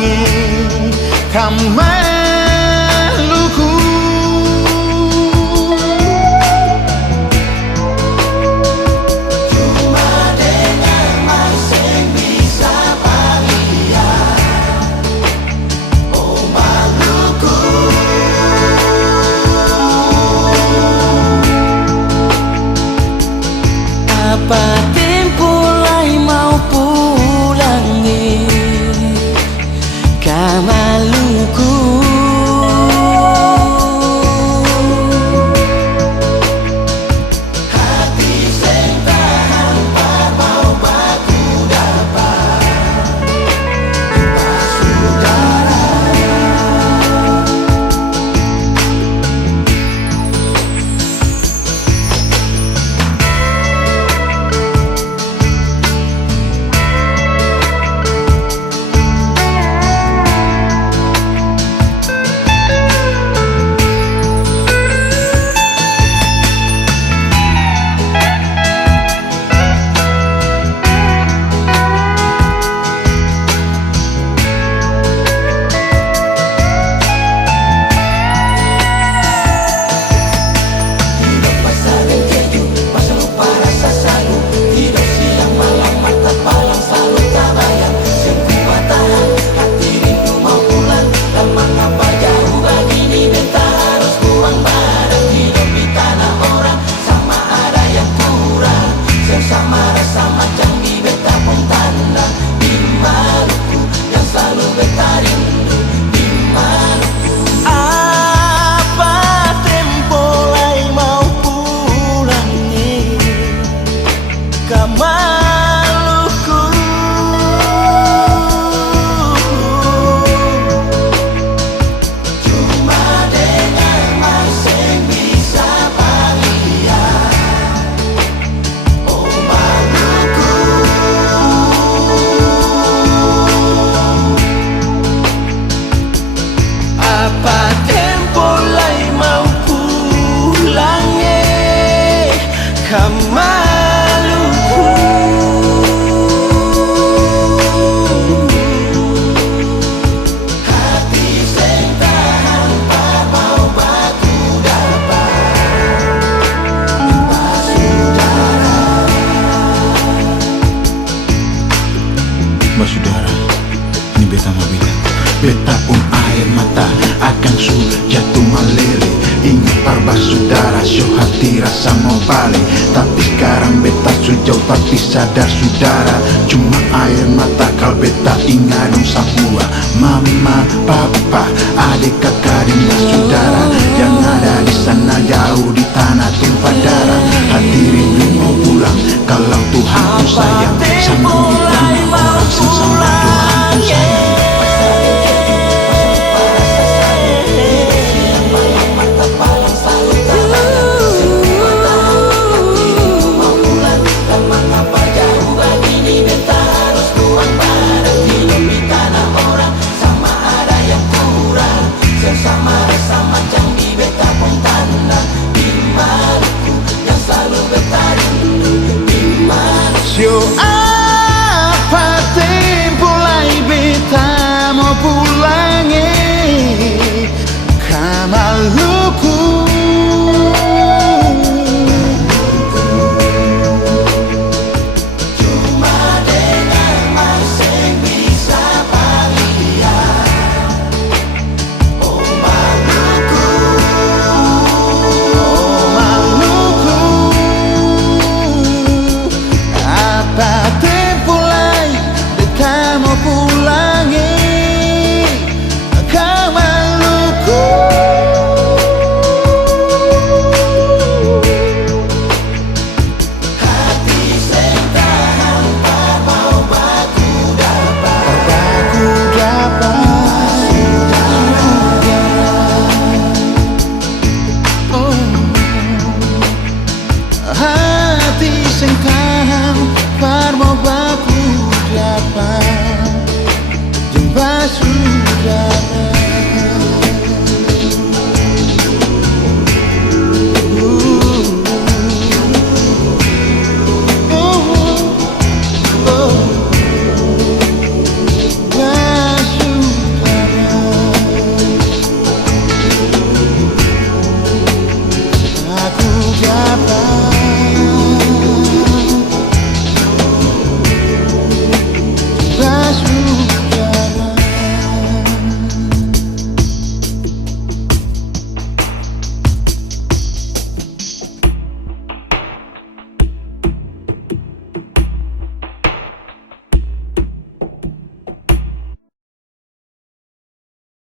pulangi kamaluku. Cuma dengan masing bisa bahagia, oh Maluku. Apa tempo lai mau pulangi ke Maluku? Hati sing tahan mau baku dapat saudara. Sama rasa macam di beta pun tanda di Maluku, yang selalu beta rindu di Maluku. Apa tempo lai mau pulangi ke Maluku? Cuma dengan masing bisa bahagia, apa tempo lai mau pulangi ke Maluku? Hati sing tahan mau baku dapat saudara. Mbak saudara, ini beta mau bilang, beta pun air mata akan su jatuh malele. Ingat parba saudara, so hati rasa mau balik. Tapi sekarang beta su jauh tapi sadar saudara. Cuma air mata kal beta ingat dong sabua mama, papa, adik, kakak, dan saudara yang ada di sana jauh di tanah tumpah darah. Hati rindu mau pulang kalau Tuhan pun sayang, sanggup di tanah orang sama Tuhan pun sayang. Sama rasa macam di beta pun tanda di Maluku, yang selalu beta rindu di Maluku. Sio apa tempo lai beta mau pulangi ke Maluku. Cuma dengan masing bisa bahagia, oh Maluku. Oh Maluku, apa tempo lai beta mau pulangi ke Maluku. Hati sing tahan mau baku dapat hati sing tahan par mau baku dapat jumpa saudara.